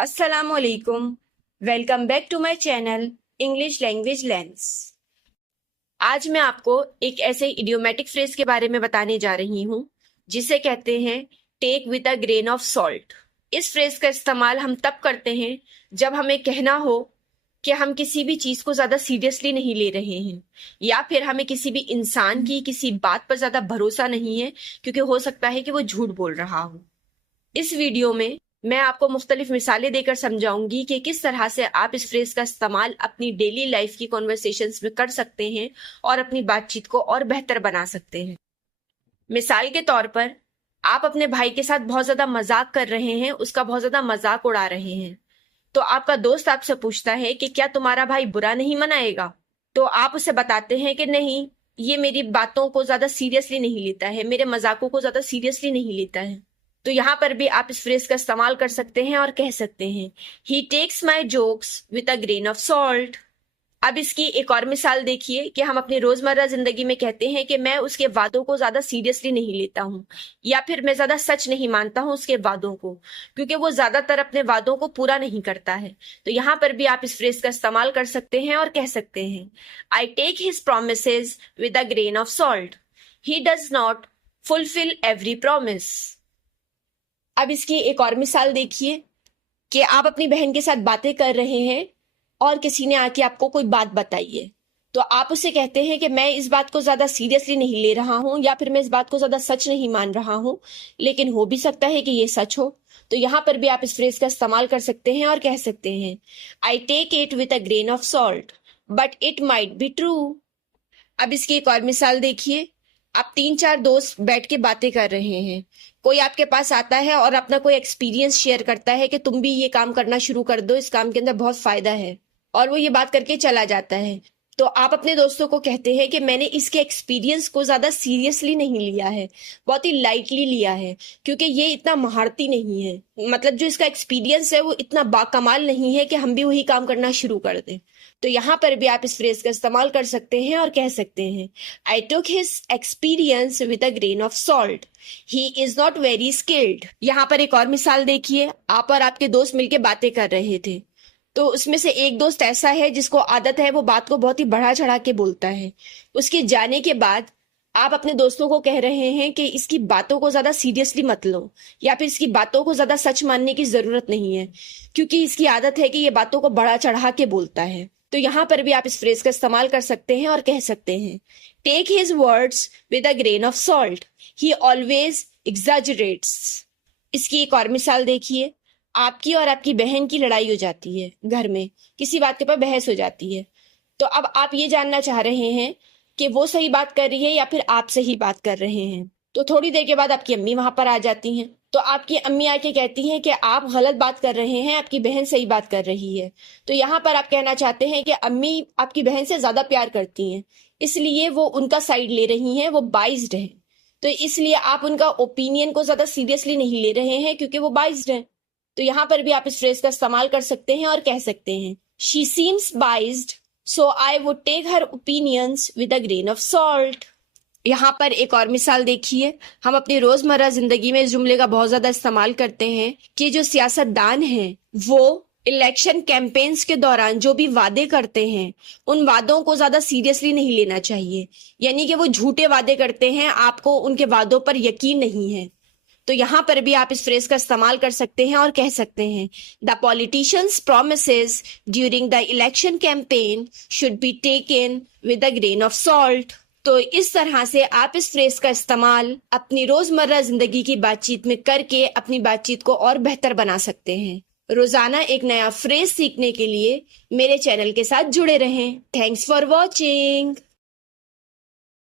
अस्सलामुअलैकुम। Welcome back to my channel English language lens. आज मैं आपको एक ऐसे इडियोमेटिक फ्रेज के बारे में बताने जा रही हूँ जिसे कहते हैं take with a grain of salt. इस फ्रेज का इस्तेमाल हम तब करते हैं जब हमें कहना हो कि हम किसी भी चीज को ज्यादा सीरियसली नहीं ले रहे हैं, या फिर हमें किसी भी इंसान की किसी बात पर ज्यादा भरोसा नहीं है क्योंकि हो सकता है कि वो झूठ बोल रहा हो। इस वीडियो में मैं आपको मुख्तलिफ मिसालें देकर समझाऊंगी कि किस तरह से आप इस फ्रेज का इस्तेमाल अपनी डेली लाइफ की कॉन्वर्सेशंस में कर सकते हैं और अपनी बातचीत को और बेहतर बना सकते हैं। मिसाल के तौर पर, आप अपने भाई के साथ बहुत ज्यादा मजाक कर रहे हैं, उसका बहुत ज्यादा मजाक उड़ा रहे हैं। तो आपका दोस्त आपसे पूछता है कि क्या तुम्हारा भाई बुरा नहीं मनाएगा? तो आप उसे बताते हैं कि नहीं, ये मेरी बातों को ज्यादा सीरियसली नहीं लेता है, मेरे मजाकों को ज्यादा सीरियसली नहीं लेता है। तो यहाँ पर भी आप इस फ्रेज का इस्तेमाल कर सकते हैं और कह सकते हैं he takes my jokes with a grain of salt. अब इसकी एक और मिसाल देखिए कि हम अपनी रोजमर्रा जिंदगी में कहते हैं कि मैं उसके वादों को ज्यादा सीरियसली नहीं लेता हूँ, या फिर मैं ज्यादा सच नहीं मानता हूँ उसके वादों को, क्योंकि वो ज्यादातर अपने वादों को पूरा नहीं करता है। तो यहाँ पर भी आप इस फ्रेज का इस्तेमाल कर सकते हैं और कह सकते हैं I take his promises with a grain of salt, he does not fulfil every promise. अब इसकी एक और मिसाल देखिए कि आप अपनी बहन के साथ बातें कर रहे हैं और किसी ने आके आपको कोई बात बताई है। तो आप उससे कहते हैं कि मैं इस बात को ज्यादा सीरियसली नहीं ले रहा हूं, या फिर मैं इस बात को ज्यादा सच नहीं मान रहा हूं, लेकिन हो भी सकता है कि ये सच हो। तो यहाँ पर भी आप इस फ्रेज का इस्तेमाल कर सकते हैं और कह सकते हैं I take it with a grain of salt but it might be true. अब इसकी एक और मिसाल देखिए, आप तीन चार दोस्त बैठ के बातें कर रहे हैं। कोई आपके पास आता है और अपना कोई एक्सपीरियंस शेयर करता है कि तुम भी ये काम करना शुरू कर दो, इस काम के अंदर बहुत फायदा है, और वो ये बात करके चला जाता है। तो आप अपने दोस्तों को कहते हैं कि मैंने इसके एक्सपीरियंस को ज्यादा सीरियसली नहीं लिया है, बहुत ही लाइटली लिया है, क्योंकि ये इतना महारती नहीं है, मतलब जो इसका एक्सपीरियंस है वो इतना बाकमाल नहीं है कि हम भी वही काम करना शुरू कर दें। तो यहाँ पर भी आप इस फ्रेज का इस्तेमाल कर सकते हैं और कह सकते हैं I took his experience with a grain of salt, he is not very skilled. यहाँ पर एक और मिसाल देखिए, आप और आपके दोस्त मिलके बातें कर रहे थे। तो उसमें से एक दोस्त ऐसा है जिसको आदत है वो बात को बहुत ही बढ़ा चढ़ा के बोलता है। उसके जाने के बाद आप अपने दोस्तों को कह रहे हैं कि इसकी बातों को ज्यादा सीरियसली मत लो, या फिर इसकी बातों को ज्यादा सच मानने की जरूरत नहीं है, क्योंकि इसकी आदत है कि ये बातों को बढ़ा चढ़ा के बोलता है। तो यहाँ पर भी आप इस फ्रेज का इस्तेमाल कर सकते हैं और कह सकते हैं take his words with a grain of salt, he always exaggerates. इसकी एक और मिसाल देखिए, आपकी और आपकी बहन की लड़ाई हो जाती है घर में, किसी बात के ऊपर बहस हो जाती है। तो अब आप ये जानना चाह रहे हैं कि वो सही बात कर रही है या फिर आप सही बात कर रहे हैं। तो थोड़ी देर के बाद आपकी अम्मी वहां पर आ जाती हैं। तो आपकी अम्मी आके कहती हैं कि आप गलत बात कर रहे हैं, आपकी बहन सही बात कर रही है। तो यहाँ पर आप कहना चाहते हैं कि अम्मी आपकी बहन से ज्यादा प्यार करती हैं, इसलिए वो उनका साइड ले रही हैं, वो बाइज्ड है। तो इसलिए आप उनका ओपिनियन को ज्यादा सीरियसली नहीं ले रहे हैं क्योंकि वो बाइज्ड है। तो यहाँ पर भी आप इस फ्रेज का इस्तेमाल कर सकते हैं और कह सकते हैं she seems biased, so I would take her opinions with a grain of salt. यहाँ पर एक और मिसाल देखिए, हम अपनी रोजमर्रा जिंदगी में इस जुमले का बहुत ज्यादा इस्तेमाल करते हैं कि जो सियासतदान हैं वो इलेक्शन कैंपेन्स के दौरान जो भी वादे करते हैं उन वादों को ज्यादा सीरियसली नहीं लेना चाहिए, यानी कि वो झूठे वादे करते हैं, आपको उनके वादों पर यकीन नहीं है। तो यहाँ पर भी आप इस फ्रेज का इस्तेमाल कर सकते हैं और कह सकते हैं the politicians promises during the election campaign should be taken with a grain of salt. तो इस तरह से आप इस फ्रेज का इस्तेमाल अपनी रोजमर्रा जिंदगी की बातचीत में करके अपनी बातचीत को और बेहतर बना सकते हैं। रोजाना एक नया फ्रेज सीखने के लिए मेरे चैनल के साथ जुड़े रहें। Thanks for watching.